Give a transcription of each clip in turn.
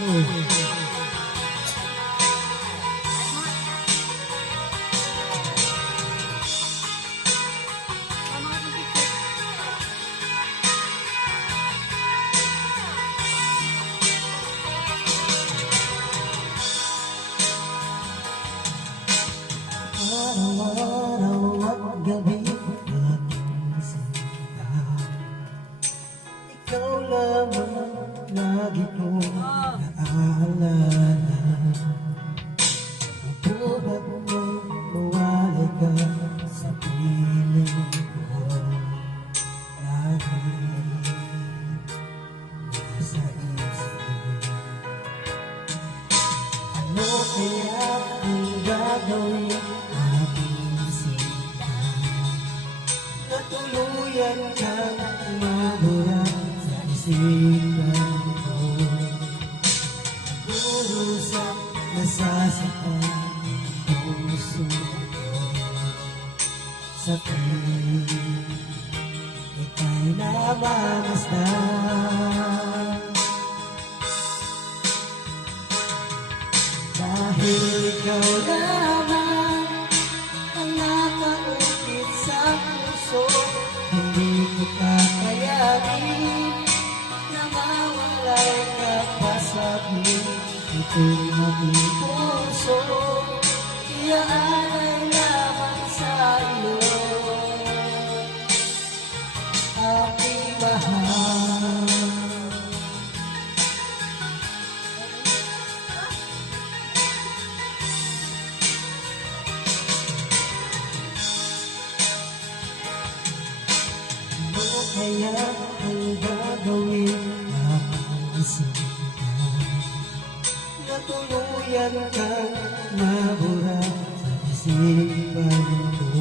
Araw-araw at gabi aking sinta, ikaw lamang lagi kong naaalala. Mabuhat nang mawalay ka sa piling ko, lagi nasa isip. Ano kaya ang gagawin aking sinta, na tuluyan kang mabura sa isipan ko? Purusak nasasaktan ang puso ko, sakit ika'y namamasdan. Dahil ikaw lamang ang nakaukit sa puso, hindi ko kakayanin na mawalay ka pa sa akin. Itong aking puso, iaalay lamang sa iyo, aking mahal. Kaya ang gagawin aking sinta, na tuluyan kang mabura sa isipan ko?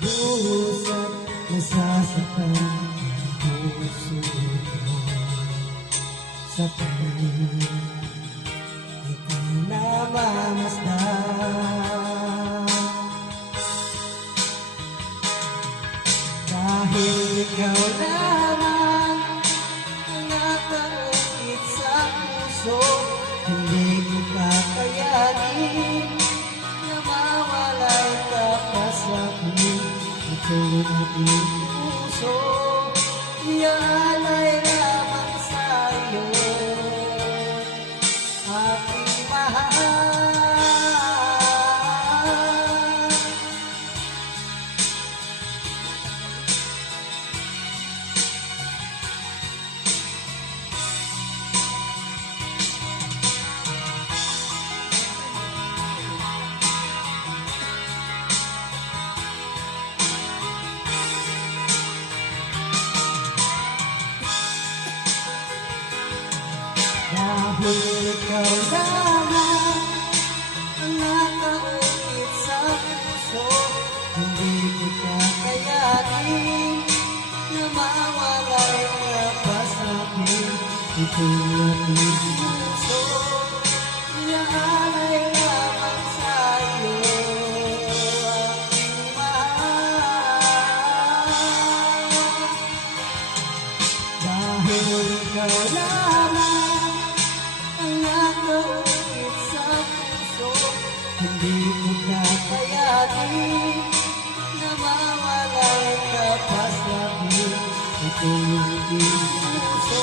Buhusan nasasaktan ang puso ko, sakit ika'y namamasdan. Dahil ikaw lamang ang nakaukit sa puso, hindi ko kakayanin na mawalay ka pa sa akin. Itong aking puso, iaalay lamang sa iyo, aking mahal. Dahil ikaw lamang ang nakaukit sa puso, hindi ko kakayanin na mawalay ka pa sa akin. Itong aking puso, iaalay lamang sa iyo, aking mahal. Dahil ikaw lamang ang nakaukit sa puso, hindi ko kakayanin na mawalay ka pa sa akin. Itong aking puso,